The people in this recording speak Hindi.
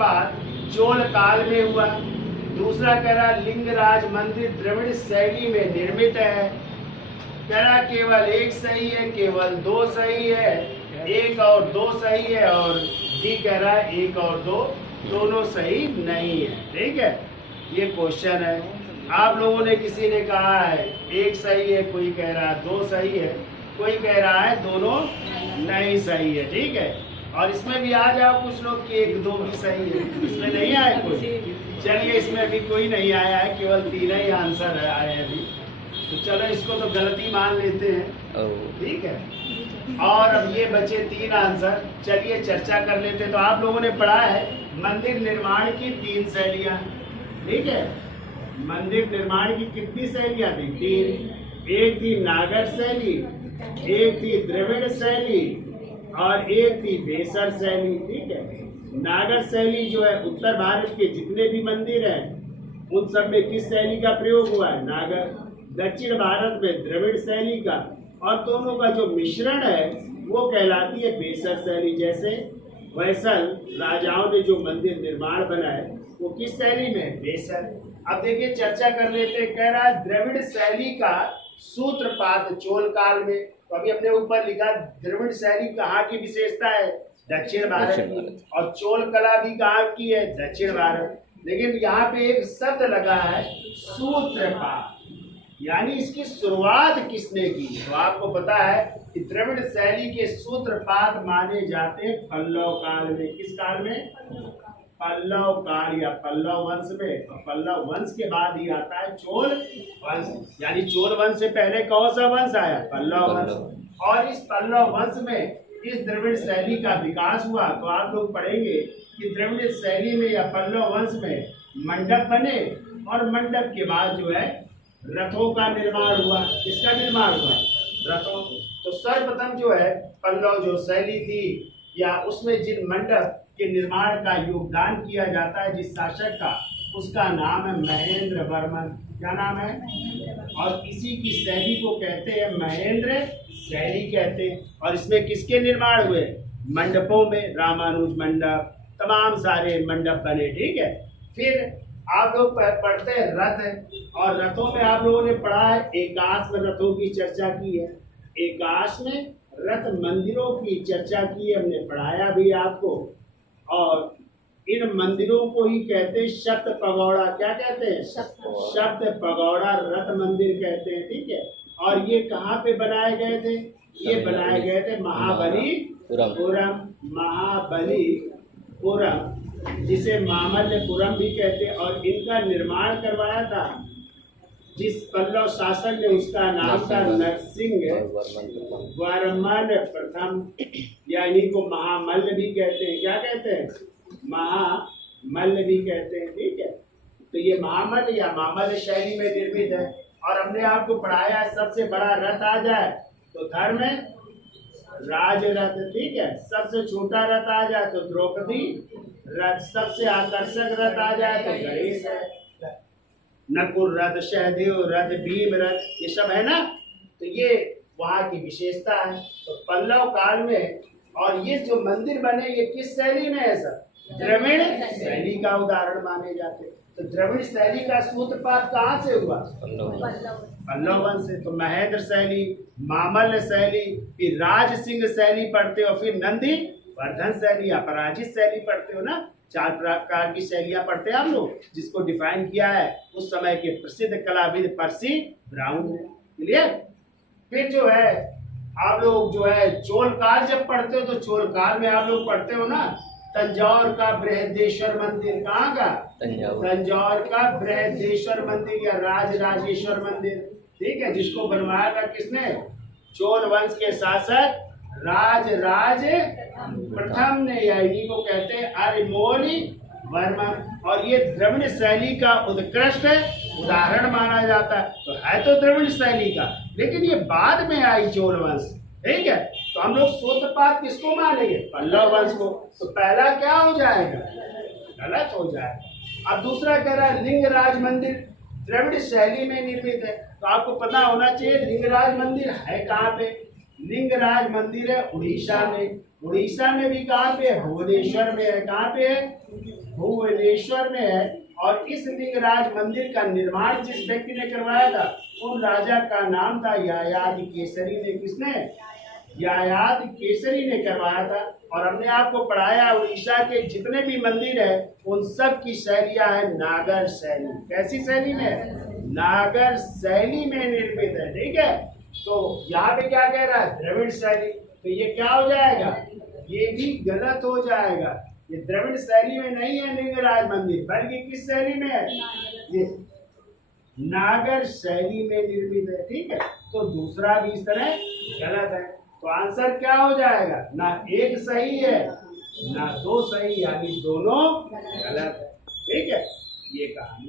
सूत्रपात चोल काल में हुआ। दूसरा कह रहा लिंगराज मंदिर द्रविड़ शैली में निर्मित है। कह रहा केवल एक सही है, केवल दो सही है, एक और दो सही है, और डी कह रहा है एक और दो दोनों सही नहीं है। ठीक है, ये क्वेश्चन है। आप लोगों ने किसी ने कहा है एक सही है, कोई कह रहा है दो सही है, कोई कह रहा है दोनों नहीं सही है। ठीक है, और इसमें भी आ जाओ कुछ लोग कि एक दो भी सही है, इसमें नहीं आए कोई। चलिए, इसमें भी कोई नहीं आया है, केवल तीन ही आंसर है आए हैं अभी। तो चलो इसको तो गलती मान लेते हैं। ठीक है, और अब ये बचे तीन आंसर। चलिए चर्चा कर लेते हैं। तो आप लोगों ने पढ़ा है मंदिर निर्माण की तीन शैलियां। ठीक है, मंदिर निर्माण की कितनी शैलियां थी? तीन। एक थी नागर शैली, एक थी द्रविड़ शैली, और एक थी बेसर शैली। ठीक है, नागर शैली जो है उत्तर भारत के जितने भी मंदिर हैं उन सब में किस शैली का प्रयोग हुआ है? नागर। दक्षिण भारत में द्रविड़ शैली का, और दोनों का जो मिश्रण है वो कहलाती है बेसर शैली। जैसे वैसल राजाओं ने जो मंदिर निर्माण बनाए वो किस शैली में? बेसर। अब देखिए चर्चा कर लेते। कह रहा है द्रविड़ शैली का सूत्रपात चोल काल में। तो अभी अपने ऊपर लिखा द्रविड़ शैली कहाँ की विशेषता है? दक्षिण भारत की। और चोल कला भी कहाँ की है? दक्षिण भारत। लेकिन यहाँ पे एक शब्द लगा है सूत्रपात, यानी इसकी शुरुआत किसने की? तो आपको पता है कि द्रविड़ शैली के सूत्रपात माने जाते हैं पल्लव काल में। किस काल में? पल्लव काल या पल्लव वंश में। पल्लव वंश के बाद ही आता है चोल वंश, यानी चोल वंश से पहले कौन सा वंश आया? पल्लव वंश। और इस पल्लव वंश में इस द्रविड़ शैली का विकास हुआ। तो आप लोग पढ़ेंगे कि द्रविड़ शैली में या पल्लव वंश में मंडप बने, और मंडप के बाद जो है रथों का निर्माण हुआ। किसका निर्माण हुआ? रथों। तो सर्वप्रथम जो है पल्लव जो शैली थी या उसमें जिन मंडप के निर्माण का योगदान किया जाता है जिस शासक का, उसका नाम है महेंद्र वर्मन। क्या नाम है? और इसी की शैली को कहते हैं महेंद्र शैली कहते हैं। और इसमें किसके निर्माण हुए? मंडपों में रामानुज मंडप, तमाम सारे मंडप बने। ठीक है, फिर आप लोग पढ़ते हैं रथ, और रथों में आप लोगों ने पढ़ा है एकाश में रथों की चर्चा की है। एकाश में रथ मंदिरों की चर्चा की है, हमने पढ़ाया भी आपको। और इन मंदिरों को ही कहते हैं शब्द पगौड़ा। क्या कहते हैं? शब्द पगौड़ा रथ मंदिर कहते हैं। ठीक है, और ये कहाँ पे बनाए गए थे? ये बनाए गए थे महाबलीपुरम। महाबलीपुरम, जिसे मामल्लपुरम भी कहते हैं। और इनका निर्माण करवाया था जिस पल्लव शासक ने, उसका नाम था नरसिंह वर्मन प्रथम, या इन्हीं को महामल्ल भी कहते हैं। क्या कहते हैं? महामल्ल भी कहते हैं। ठीक है, तो ये महामल्ल या मामल्ल शैली में निर्मित है। और हमने आपको पढ़ाया है सबसे बड़ा रथ आ जाए तो धर्म राज रथ। ठीक है, सबसे छोटा रथ आ जाए तो द्रौपदी रथ, सबसे आकर्षक रथ आ जाए तो गणेश है। नकुल रथ, सहदेव रथ, भीम रथ, ये सब है ना। तो ये वहाँ की विशेषता है। तो पल्लव काल में, और ये जो मंदिर बने ये किस शैली में है सर? द्रविड़ शैली का उदाहरण माने जाते हैं। तो द्रविड़ शैली का सूत्रपात कहाँ से हुआ? पल्लव वंश से। तो महेंद्र शैली, मामल्ल शैली, फिर राज सिंह शैली पढ़ते हो, फिर नंदी वर्धन शैली, अपराजित शैली पढ़ते हो ना। चार प्रकार की शैलियां पढ़ते हैं आप लोग, जिसको डिफाइन किया है उस समय के प्रसिद्ध कलाविद पर्सी ब्राउन ने। क्लियर? फिर जो है आप लोग जो है चोल काल जब पढ़ते हो तो चोल काल में आप लोग पढ़ते हो ना तंजौर का बृहदेश्वर मंदिर। कहाँ का? तंजौर का बृहदेश्वर मंदिर या राजराजेश्वर मंदिर। ठीक है, जिसको बनवाया था किसने? चोल वंश के शासक राज प्रथम ने, या इन्हीं को कहते हैं अरिमोली वर्मन। और ये द्रविड़ शैली का उत्कृष्ट उदाहरण माना जाता है। तो है तो द्रविड़ शैली का, लेकिन ये बाद में आई चोल वंश। ठीक है, तो हम लोग सूत्रपात किसको मानेंगे? पल्लव वंश को। तो पहला क्या हो जाएगा? गलत हो जाएगा। अब दूसरा कह रहा है लिंगराज मंदिर द्रविड़ शैली में निर्मित है। तो आपको पता होना चाहिए लिंगराज मंदिर है कहाँ पे? लिंगराज मंदिर है उड़ीसा में। उड़ीसा में भी कहाँ पे है? भुवनेश्वर में है। कहाँ पे है? भुवनेश्वर में है। और इस लिंगराज मंदिर का निर्माण जिस व्यक्ति ने करवाया था, उन राजा का नाम था यायाद केसरी ने। किसने? यायाद केसरी ने करवाया था। और हमने आपको पढ़ाया उड़ीसा के जितने भी मंदिर है उन सब की शैलियां है नागर शैली। कैसी शैली में? नागर शैली में निर्मित है। ठीक है, तो यहाँ पे क्या कह रहा है? द्रविड़ शैली। तो ये क्या हो जाएगा? ये भी गलत हो जाएगा। ये द्रविड़ शैली में नहीं है लिंगराज मंदिर, बल्कि किस शैली में है? ये नागर शैली में निर्मित है। ठीक है, तो दूसरा भी इस तरह गलत है। तो आंसर क्या हो जाएगा? ना एक सही है ना दो सही, यानी दोनों गलत है। ठीक है, ये कहानी।